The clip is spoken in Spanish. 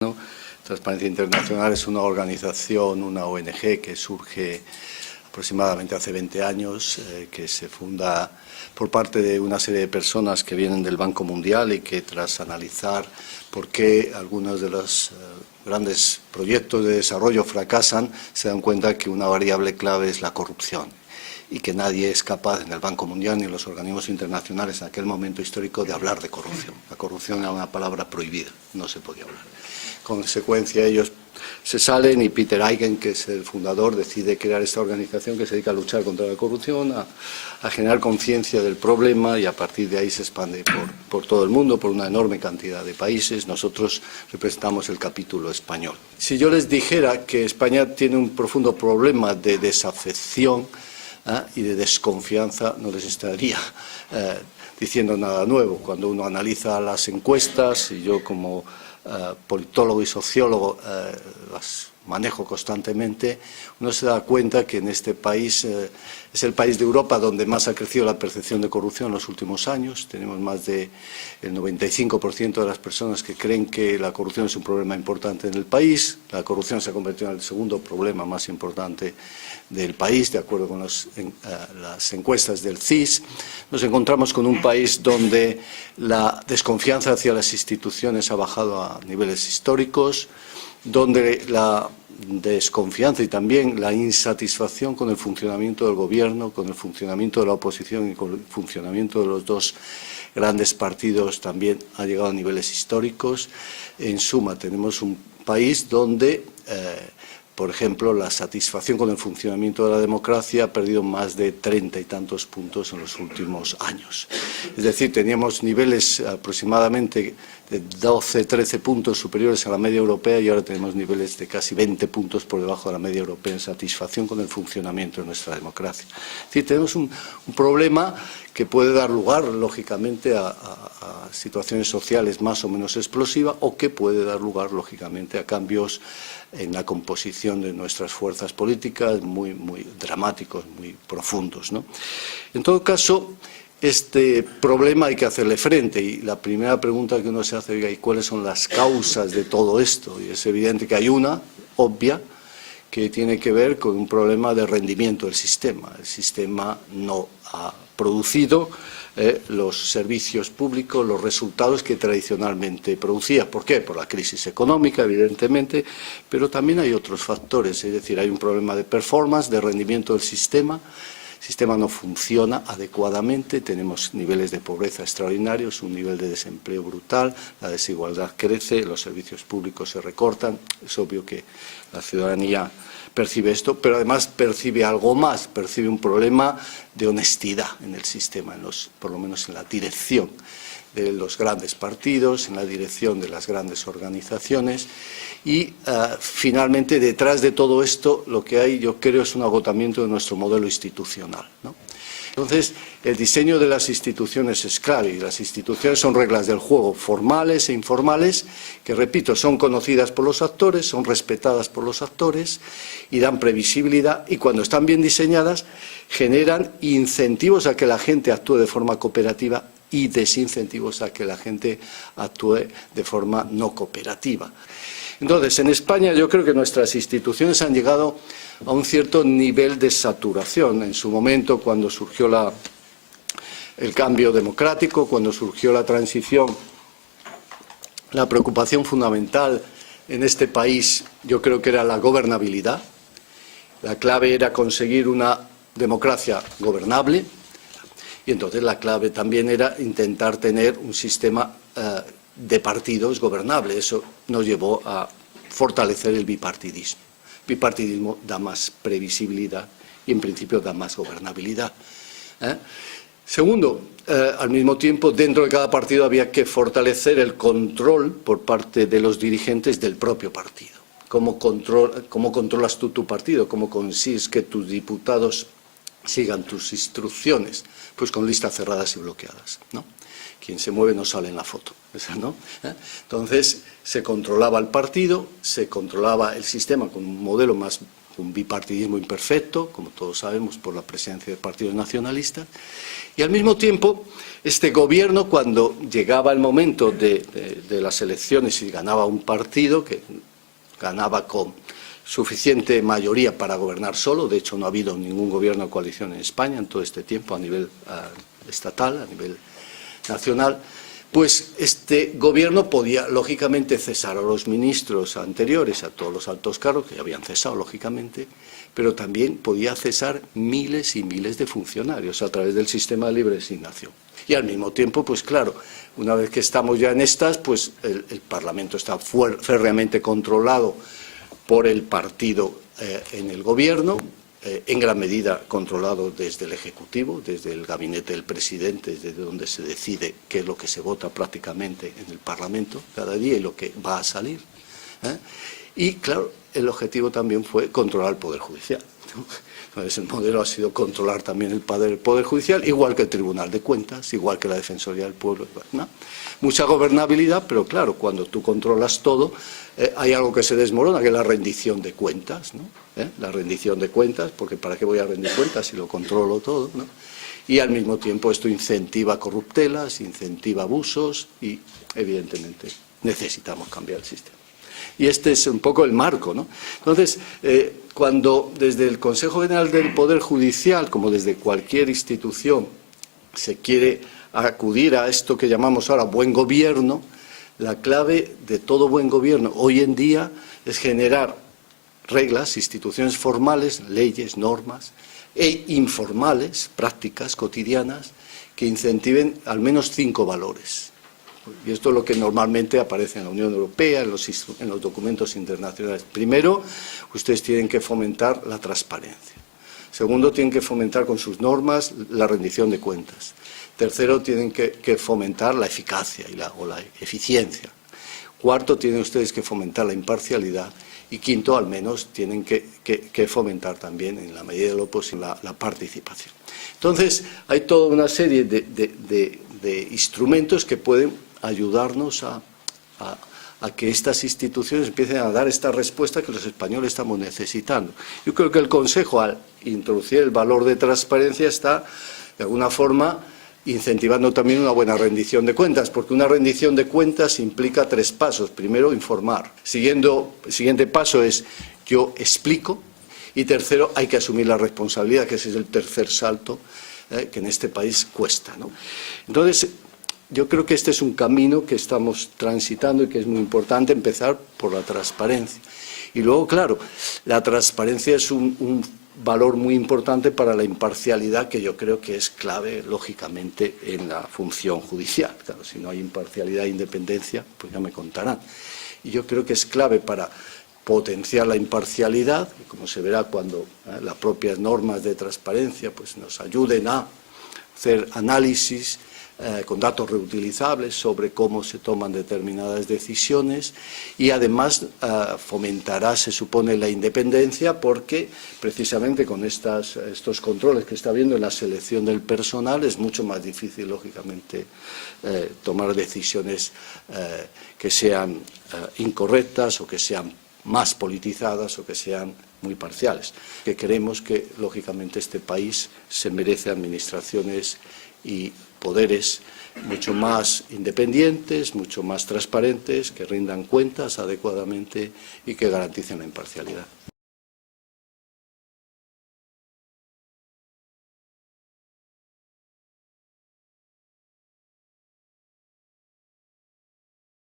¿no? Transparencia Internacional es una organización, una ONG que surge aproximadamente hace 20 años, que se funda por parte de una serie de personas que vienen del Banco Mundial y que tras analizar por qué algunos de los grandes proyectos de desarrollo fracasan, se dan cuenta que una variable clave es la corrupción y que nadie es capaz en el Banco Mundial ni en los organismos internacionales en aquel momento histórico de hablar de corrupción. La corrupción era una palabra prohibida, no se podía hablar. En consecuencia, ellos se salen y Peter Eigen, que es el fundador, decide crear esta organización que se dedica a luchar contra la corrupción, a generar conciencia del problema y a partir de ahí se expande por todo el mundo, por una enorme cantidad de países. Nosotros representamos el capítulo español. Si yo les dijera que España tiene un profundo problema de desafección y de desconfianza, no les estaría diciendo nada nuevo. Cuando uno analiza las encuestas, y yo como politólogo y sociólogo las manejo constantemente, uno se da cuenta que en este país es el país de Europa donde más ha crecido la percepción de corrupción en los últimos años. Tenemos más del 95% de las personas que creen que la corrupción es un problema importante en el país. La corrupción se ha convertido en el segundo problema más importante del país, de acuerdo con las encuestas del CIS. Nos encontramos con un país donde la desconfianza hacia las instituciones ha bajado a niveles históricos, donde la desconfianza y también la insatisfacción con el funcionamiento del gobierno, con el funcionamiento de la oposición y con el funcionamiento de los dos grandes partidos también ha llegado a niveles históricos. En suma, tenemos un país donde por ejemplo, la satisfacción con el funcionamiento de la democracia ha perdido más de 30 y tantos puntos en los últimos años. Es decir, teníamos niveles aproximadamente de 12, 13 puntos superiores a la media europea y ahora tenemos niveles de casi 20 puntos por debajo de la media europea en satisfacción con el funcionamiento de nuestra democracia. Es decir, tenemos un problema que puede dar lugar, lógicamente, a situaciones sociales más o menos explosivas o que puede dar lugar, lógicamente, a cambios en la composición de nuestras fuerzas políticas muy dramáticos, muy profundos, ¿no? En todo caso, este problema hay que hacerle frente y la primera pregunta que uno se hace es ¿cuáles son las causas de todo esto? Y es evidente que hay una, obvia, que tiene que ver con un problema de rendimiento del sistema. El sistema no ha producido los servicios públicos, los resultados que tradicionalmente producía. ¿Por qué? Por la crisis económica, evidentemente, pero también hay otros factores, es decir, hay un problema de performance, de rendimiento del sistema. El sistema no funciona adecuadamente, tenemos niveles de pobreza extraordinarios, un nivel de desempleo brutal, la desigualdad crece, los servicios públicos se recortan. Es obvio que la ciudadanía percibe esto, pero además percibe algo más, percibe un problema de honestidad en el sistema, por lo menos en la dirección de los grandes partidos, en la dirección de las grandes organizaciones y finalmente detrás de todo esto lo que hay, yo creo, es un agotamiento de nuestro modelo institucional, ¿no? Entonces, el diseño de las instituciones es clave y las instituciones son reglas del juego formales e informales que, repito, son conocidas por los actores, son respetadas por los actores y dan previsibilidad y cuando están bien diseñadas generan incentivos a que la gente actúe de forma cooperativa y desincentivos a que la gente actúe de forma no cooperativa. Entonces, en España yo creo que nuestras instituciones han llegado a un cierto nivel de saturación. En su momento, cuando surgió el cambio democrático, cuando surgió la transición, la preocupación fundamental en este país yo creo que era la gobernabilidad. La clave era conseguir una democracia gobernable y entonces la clave también era intentar tener un sistema de partidos gobernable. Eso nos llevó a fortalecer el bipartidismo. El bipartidismo da más previsibilidad y en principio da más gobernabilidad. Segundo, al mismo tiempo dentro de cada partido había que fortalecer el control por parte de los dirigentes del propio partido. ¿Cómo controlas tú tu partido? ¿Cómo consigues que tus diputados sigan tus instrucciones? Pues con listas cerradas y bloqueadas, ¿no? Quien se mueve no sale en la foto, ¿no? Entonces se controlaba el partido, se controlaba el sistema con un modelo más bajo un bipartidismo imperfecto, como todos sabemos, por la presencia de partidos nacionalistas, y al mismo tiempo este gobierno, cuando llegaba el momento de las elecciones y ganaba un partido, que ganaba con suficiente mayoría para gobernar solo, de hecho no ha habido ningún gobierno de coalición en España en todo este tiempo a nivel estatal, a nivel nacional, pues este gobierno podía lógicamente cesar a los ministros anteriores, a todos los altos cargos que ya habían cesado lógicamente, pero también podía cesar miles y miles de funcionarios a través del sistema de libre designación. Y al mismo tiempo, pues claro, una vez que estamos ya en estas, pues el Parlamento está férreamente controlado por el partido en el gobierno, en gran medida controlado desde el Ejecutivo, desde el gabinete del presidente, desde donde se decide qué es lo que se vota prácticamente en el Parlamento cada día y lo que va a salir. Y claro, el objetivo también fue controlar el Poder Judicial. Entonces el modelo ha sido controlar también el Poder Judicial, igual que el Tribunal de Cuentas, igual que la Defensoría del Pueblo, ¿no? Mucha gobernabilidad, pero claro, cuando tú controlas todo, hay algo que se desmorona, que es la rendición de cuentas, ¿no? La rendición de cuentas, porque ¿para qué voy a rendir cuentas si lo controlo todo, ¿no? Y al mismo tiempo esto incentiva corruptelas, incentiva abusos y, evidentemente, necesitamos cambiar el sistema. Y este es un poco el marco, ¿no? Entonces, cuando desde el Consejo General del Poder Judicial, como desde cualquier institución, se quiere acudir a esto que llamamos ahora buen gobierno, la clave de todo buen gobierno hoy en día es generar reglas, instituciones formales, leyes, normas, e informales, prácticas cotidianas, que incentiven al menos 5 valores. Y esto es lo que normalmente aparece en la Unión Europea, en los documentos internacionales. Primero, ustedes tienen que fomentar la transparencia. Segundo, tienen que fomentar con sus normas la rendición de cuentas. Tercero, tienen que fomentar la eficacia o la eficiencia. Cuarto, tienen ustedes que fomentar la imparcialidad. Y quinto, al menos, tienen que fomentar también, en la medida de lo posible, la participación. Entonces, hay toda una serie de instrumentos que pueden ayudarnos a que estas instituciones empiecen a dar esta respuesta que los españoles estamos necesitando. Yo creo que el Consejo, al introducir el valor de transparencia, está, de alguna forma, incentivando también una buena rendición de cuentas, porque una rendición de cuentas implica 3 pasos. Primero, informar. El siguiente paso es yo explico. Y tercero, hay que asumir la responsabilidad, que ese es el tercer salto que en este país cuesta, ¿no? Entonces, yo creo que este es un camino que estamos transitando y que es muy importante empezar por la transparencia. Y luego, claro, la transparencia es un valor muy importante para la imparcialidad, que yo creo que es clave, lógicamente, en la función judicial. Claro, si no hay imparcialidad e independencia, pues ya me contarán. Y yo creo que es clave para potenciar la imparcialidad, como se verá cuando las propias normas de transparencia pues, nos ayuden a hacer análisis con datos reutilizables sobre cómo se toman determinadas decisiones y además fomentará, se supone, la independencia porque precisamente con estos controles que está habiendo en la selección del personal es mucho más difícil, lógicamente, tomar decisiones que sean incorrectas o que sean más politizadas o que sean muy parciales. Que creemos que, lógicamente, este país se merece administraciones y poderes mucho más independientes, mucho más transparentes, que rindan cuentas adecuadamente y que garanticen la imparcialidad.